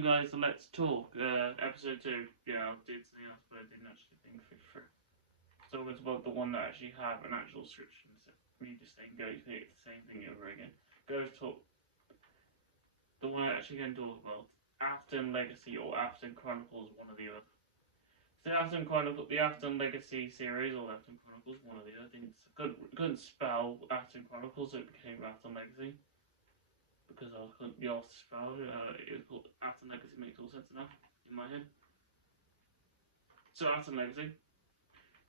time, guys, so let's talk. Episode 2. Yeah, I did something else, but I didn't actually think of it through. So it's about the one that actually have an actual description. So me just saying go to the same thing over again. Go talk. The one I actually going to talk about. Afton Legacy or Afton Chronicles, one or the other. So the Afton Legacy series or Afton Chronicles, one or the other. I think it's couldn't spell Afton Chronicles, so it became Afton Legacy. Because I couldn't be asked to spell it was called Afton Legacy, makes all sense now in my head. So Afton Legacy,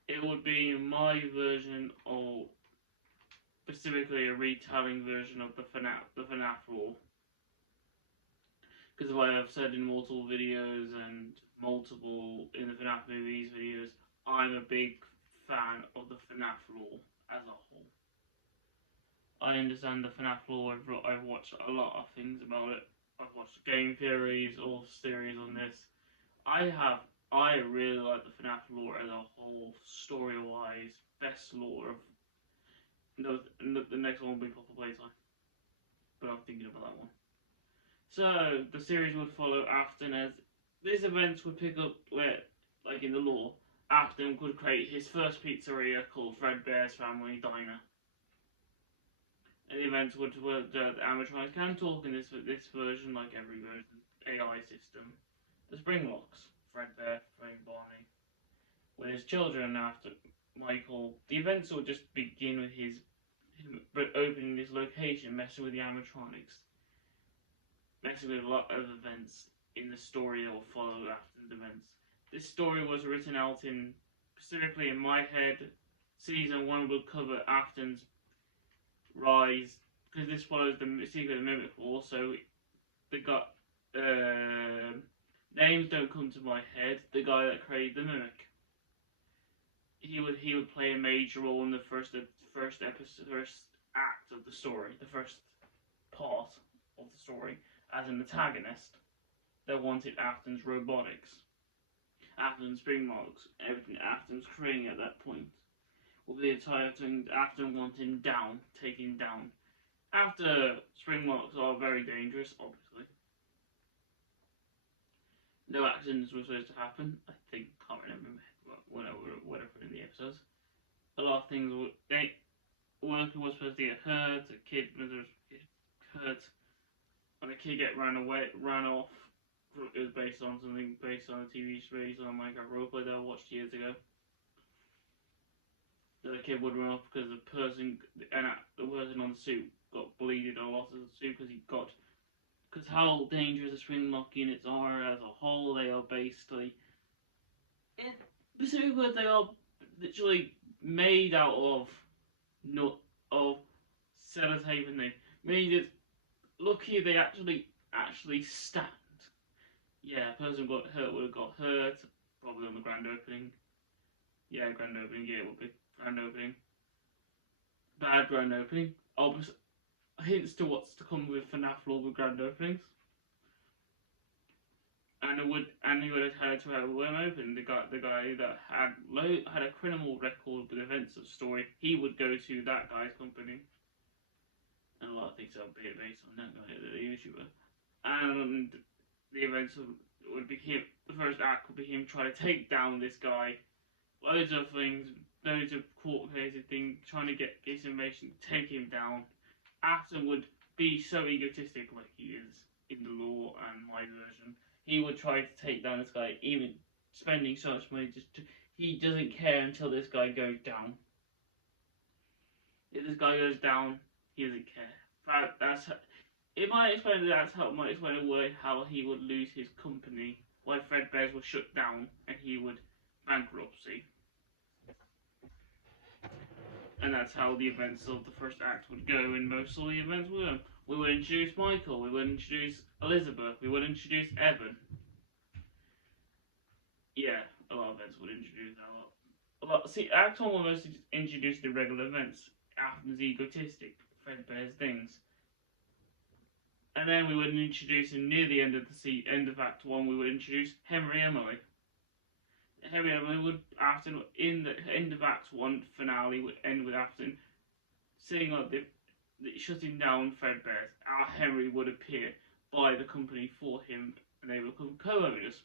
it would be my version, or specifically a retelling version of the FNAF lore. Because of what I've said in multiple videos and multiple in the FNAF movies videos, I'm a big fan of the FNAF lore as a whole. I understand the FNAF lore. I've watched a lot of things about it. I've watched game theories or series on this. I really like the FNAF lore as a whole, story-wise. Best lore of. No, the next one will be Proper Playtime. But I'm thinking about that one. So, the series would follow Afton as. These events would pick up where, like in the lore, Afton could create his first pizzeria called Fredbear's Family Diner. And the events would the animatronics can talk in this version, like every version AI system. The Springlocks, Fredbear, Frank Barney, with his children after Michael. The events will just begin with him opening this location, messing with the animatronics, messing with a lot of events in the story that will follow Afton's events. This story was written out specifically in my head. Season 1 will cover Afton's rise, because this follows the Secret of the Mimic War, so they got names don't come to my head. The guy that created the Mimic, he would play a major role in the first act of the story, the first part of the story, as an antagonist that wanted Afton's robotics, Afton's Springlocks, everything Afton's creating at that point. With the entire thing Afton wanting down, taking down. After Springlocks are very dangerous, obviously. No accidents were supposed to happen. I think, can't remember whatever in the episodes. A lot of things worker was supposed to get hurt, a kid was hurt, and a kid ran off. It was based on something, based on a TV series on Minecraft roleplay that I watched years ago. The kid would run off because the person on the suit got bleeded a lot of the suit because how dangerous the Springlock units are as a whole. They are basically, in specific words, they are literally made out of sellotape, and they made it lucky they actually stand. Yeah, a person would have got hurt, probably on the grand opening. Yeah, grand opening, yeah, it would be. Grand opening. Bad grand opening. Obviously, hints to what's to come with FNAF lore with grand openings. And he would have had to have a worm open. The guy that had a criminal record with events of story, he would go to that guy's company. And a lot of things are based on that guy, the YouTuber. And the events would be him. The first act would be him trying to take down this guy. Loads of things, loads of court cases, things, trying to get this information, take him down. Afton would be so egotistic like he is in the lore and my version. He would try to take down this guy, even spending so much money he doesn't care until this guy goes down. If this guy goes down, he doesn't care. It might explain away how he would lose his company, why Fredbear's was shut down, and he would bankruptcy. And that's how the events of the first act would go, and most of the events were. We would introduce Michael, we would introduce Elizabeth, we would introduce Evan. Yeah, a lot of events would introduce that. See, Act 1 will mostly introduce the regular events. Afton's egotistic, Fredbear's things. And then we would introduce him near the end of Act 1, we would introduce Henry Emily. Henry Emily would, Afton, in the end of Act 1 finale, would end with Afton seeing like shutting down Fredbear's. Our Henry would appear, by the company for him, and they become co-owners.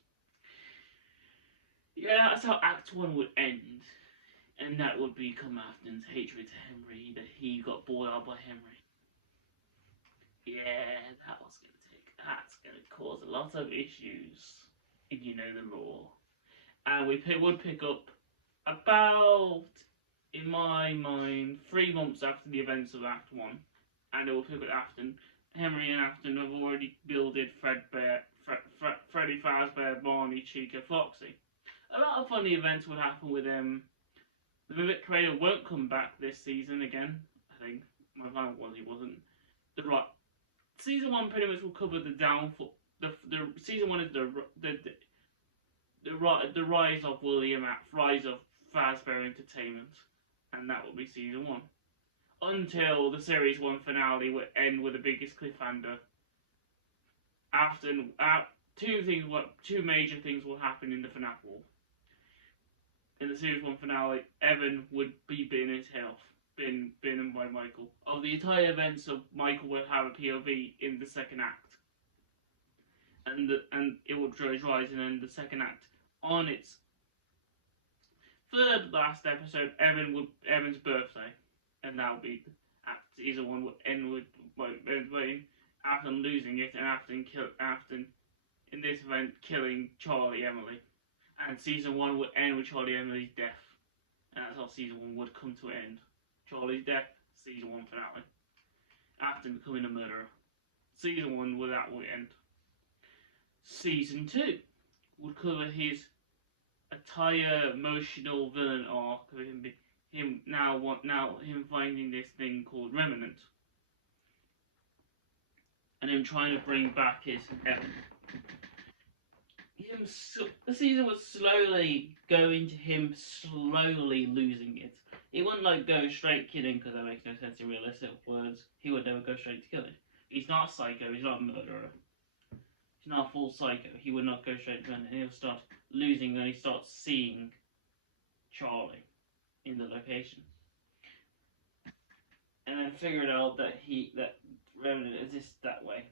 Yeah, that's how Act 1 would end, and that would become Afton's hatred to Henry, that he got bought out by Henry. Yeah, that's gonna cause a lot of issues, if you know the lore. And we would pick up about, in my mind, 3 months after the events of Act 1, and it will pick up Afton. Henry and Afton have already builded Freddy Fazbear, Barney, Chica, Foxy. A lot of funny events would happen with them. The Mimic Creator won't come back this season again, I think. My plan was he wasn't. Season 1 pretty much will cover the downfall. The season 1 is the rise of rise of Fazbear Entertainment, and that will be season 1. Until the series 1 finale will end with the biggest cliffhanger. Two major things will happen in the FNAF War. In the series 1 finale, Evan would be bitten by Michael. Of the entire events of Michael will have a POV in the second act. And it will rise, and then the second act, on its third last episode, Evan's birthday. And that will be season 1 will end with Afton losing it, and Afton in this event killing Charlie Emily. And season 1 would end with Charlie Emily's death. And that's how season 1 would come to an end. Charlie's death, season 1 finale. Afton becoming a murderer. Season 1 would end. Season 2 would cover his entire emotional villain arc of him finding this thing called Remnant. And him trying to bring back his Evan. The season would slowly go into him slowly losing it. He wouldn't go straight killing, because that makes no sense in realistic words. He would never go straight to killing. He's not a psycho, he's not a murderer. He's not a full psycho. He would not go straight to killing. He'll start losing when he starts seeing Charlie in the location. And then figured out that Remnant exists that way.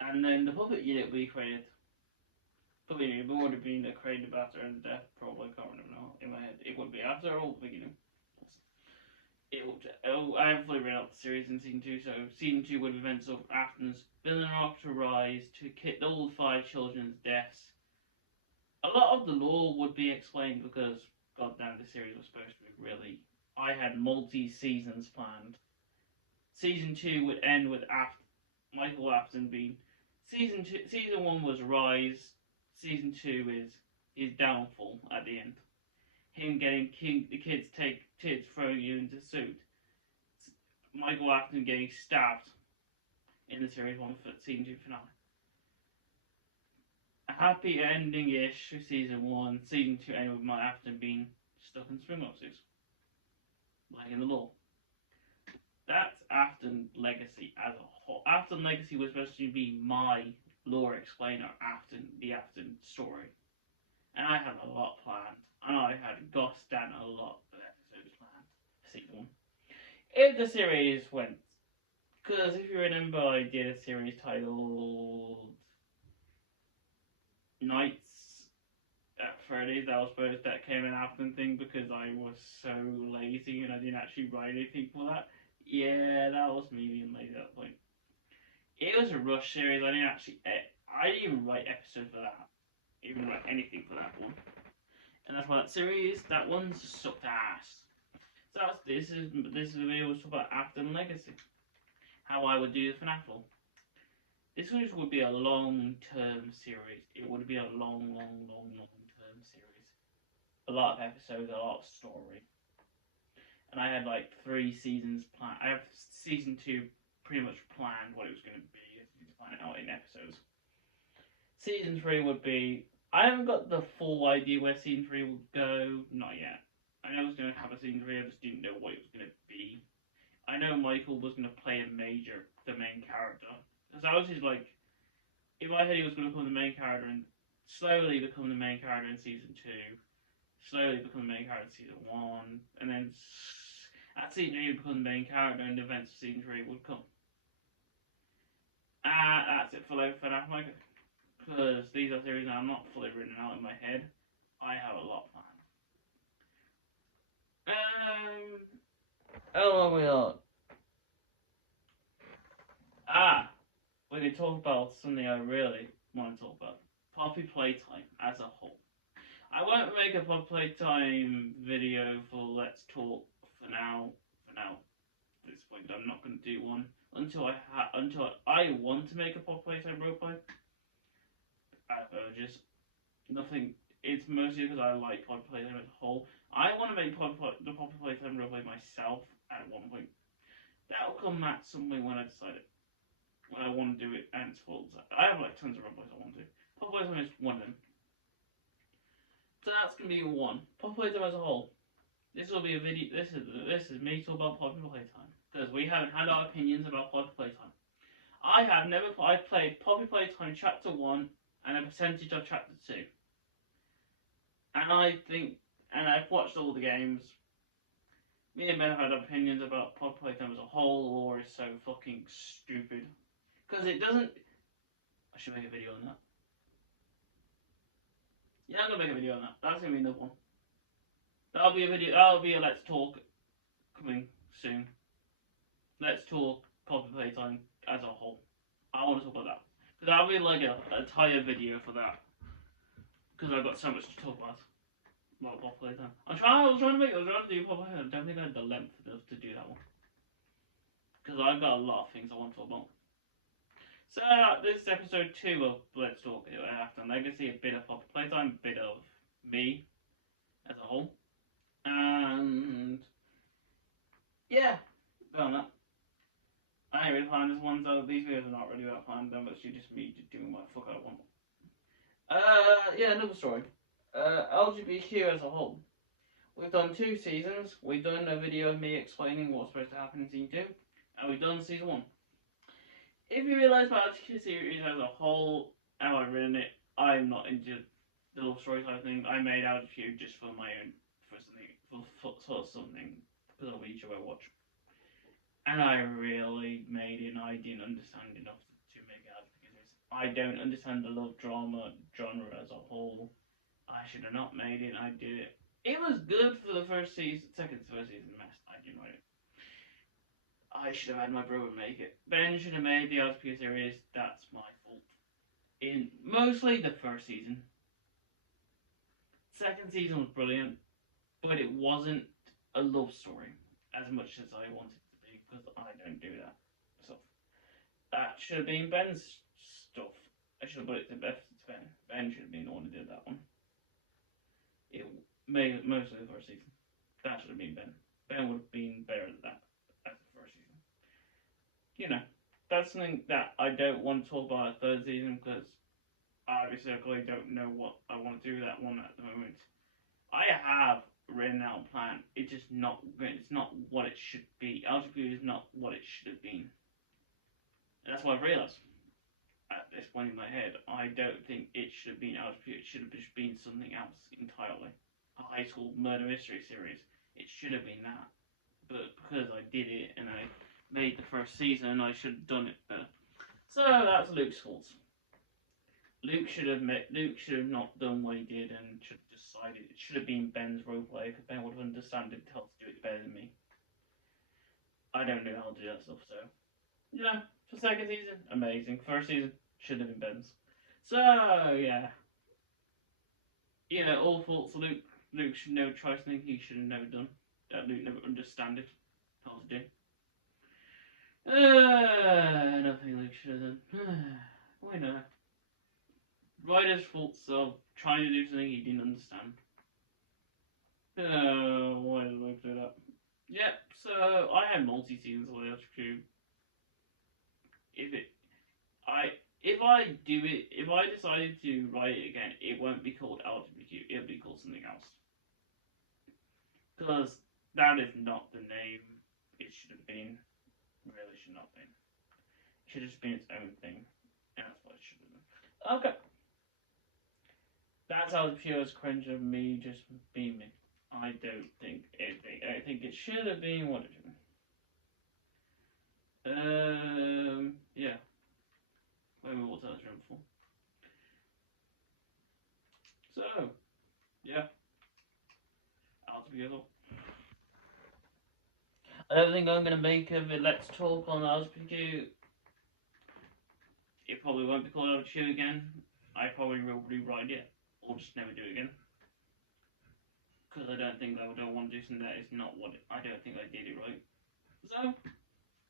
And then the puppet unit will be created. Puppet unit would have been created after and death, probably. I can't remember now in my head. It would be after all the beginning. I haven't fully read out the series in season 2, so season 2 would be events of Afton's villain arc to rise to kill all 5 children's deaths. A lot of the lore would be explained because, goddamn, the series was supposed to be really. I had multi-seasons planned. Season 2 would end with Michael Afton being. Season 1 was rise. Season 2 is his downfall at the end. Him getting the kids throwing you into suit. Michael Afton getting stabbed in the series 1 for season 2 finale. A happy ending-ish for season 1. Season 2 ended with Mike Afton being stuck in swing boxes, like in the lore. That's Afton Legacy as a whole. Afton Legacy was supposed to be my lore explainer, the Afton story. And I had a lot planned. And I had gosh damn a lot of episodes planned for season 1. If the series went, because if you remember, I did a series titled Nights at Freddy's. That came an Afton thing because I was so lazy and I didn't actually write anything for that. Yeah, that was me being lazy at that point. It was a rush series. I didn't even write episodes for that. Even write anything for that one. And that's why that one sucked ass. So this is the video was about Afton Legacy. How I would do the FNAF lore. This one would be a long-term series. It would be a long-term series. A lot of episodes, a lot of story. And I had 3 seasons planned. I have season 2 pretty much planned what it was going to be. Plan it out in episodes. Season 3 would be. I haven't got the full idea where season 3 will go. Not yet. I know I was going to have a season 3. I just didn't know what it was going to be. I know Michael was going to play the main character. Because I was just in my head he was going to become the main character and slowly become the main character in season 2. Slowly become the main character in season 1. And then at season 3 become the main character and the events of season 3 would come. That's it for Lego FNAF Mega. Because these are series that I'm not fully written out in my head. I have a lot planned. How long we on? We can talk about something I really want to talk about. Poppy Playtime as a whole. I won't make a Poppy Playtime video for Let's Talk for now. At this point, I'm not going to do one until I want to make a Poppy Playtime roleplay. Just nothing. It's mostly because I like Poppy Playtime as a whole. I want to make the Poppy Playtime roleplay myself at one point. That'll come at some point when I decide it. When I want to do it and it's full. I have like tons of roleplays I want to do. Poppy Playtime is one of them. So that's gonna be one. Poppy Playtime as a whole. This will be a video. This is me talking about Poppy Playtime because we haven't had our opinions about Poppy Playtime. I played Poppy Playtime Chapter 1 and a percentage of Chapter 2. And I've watched all the games. Me and Ben have had opinions about Poppy Playtime as a whole, or is so fucking stupid. Because it doesn't. I should make a video on that. Yeah, I'm gonna make a video on that. That's gonna be another one. That'll be a Let's Talk coming soon. Let's Talk Poppy Playtime as a whole. I want to talk about that. Because that'll be like an entire video for that. Because I've got so much to talk about Poppy Playtime. I was trying to do Poppy Playtime. I don't think I had the length enough to do that one. Because I've got a lot of things I want to talk about. So this is episode 2 of Let's Talk After Legacy, a bit of Poppy Playtime, a bit of me as a whole. And yeah, done that. I ain't really planned this one, so these videos are not really that planned, they're mostly just me doing what the fuck I want. Yeah, another story. LGBTQ as a whole. We've done 2 seasons. We've done a video of me explaining what's supposed to happen in season 2, and we've done season 1. If you realise my LGBTQ series as a whole, how I've written it, I'm not into the love story type thing. I made LGBTQ just for my own, for something, because of each show I watch. And I really made it, and I didn't understand enough to make it LGBTQ. I don't understand the love drama genre as a whole. I should have not made it, I did it. It was good for the first season, first season mess. I didn't write it. I should have had my brother make it. Ben should have made the LGBTQ series, that's my fault. In mostly the first season. Second season was brilliant, but it wasn't a love story as much as I wanted it to be, because I don't do that. So that should have been Ben's stuff. I should have put it to Ben. Ben should have been the one who did that one. It made mostly the first season. That should have been Ben. Ben would have been better at that as the first season. You know, that's something that I don't want to talk about at third season, because obviously I don't know what I want to do with that one at the moment. I have written out a plan. It's just not. It's not what it should be. LGBTQ is not what it should have been. And that's what I've realised at this point in my head. I don't think it should have been LGBTQ. It should have just been something else entirely. A high school murder mystery series. It should have been that. But because I did it and I made the first season, I should have done it better. So that's Luke's fault. Luke should have not done what he did and should have decided it should have been Ben's roleplay, because Ben would have understood it how to do it better than me. I don't know how to do that stuff, so yeah. For second season, amazing. First season should have been Ben's. So yeah, all faults of Luke. Luke should never try something he should have never done. That Luke never understood it how to do. Nothing Luke should have done. Why not? Writer's faults of trying to do something he didn't understand. Why did I do that? Yep, so I had multi-seasons of LGBTQ. If I decided to write it again, it won't be called LGBTQ, it'll be called something else. Because that is not the name it should have been. Really should not have been. It should have just been its own thing. And that's what it should have been. Okay. That's how pure as cringe of me just being me. I don't think I think it should have been what it should have been. Yeah. Way more than before. So, yeah. Algebra. I don't think I'm going to make a Let's Talk on Algebra. It probably won't be called Algebra again. I probably will rewrite it, or just never do it again. Because I don't think I don't want to do something that is not what I don't think I did it right. So,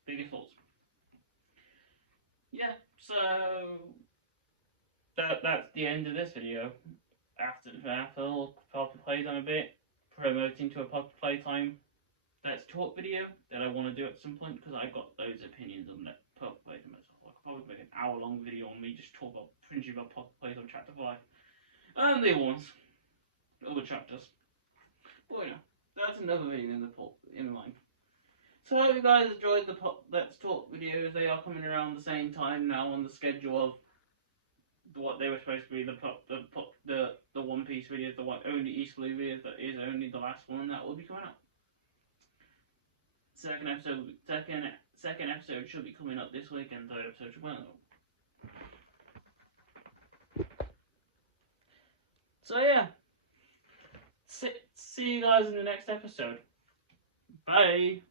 biggest thoughts. Yeah, so that's the end of this video. After the Pocket Playtime a bit, promoting to a Pocket Playtime Let's Talk video that I want to do at some point, because I've got those opinions on that Pocket Playtime myself. I could probably make an hour-long video on me just talk about fringing about Pocket Playtime Chapter 5 and the other ones, other chapters. But you know, that's another video in mind. So I hope you guys enjoyed the Let's Talk videos. They are coming around the same time now on the schedule of what they were supposed to be, the One Piece videos, the only East Blue videos that is only the last one that will be coming up. Second episode should be coming up this week, and third episode should be coming up. So yeah, see you guys in the next episode. Bye.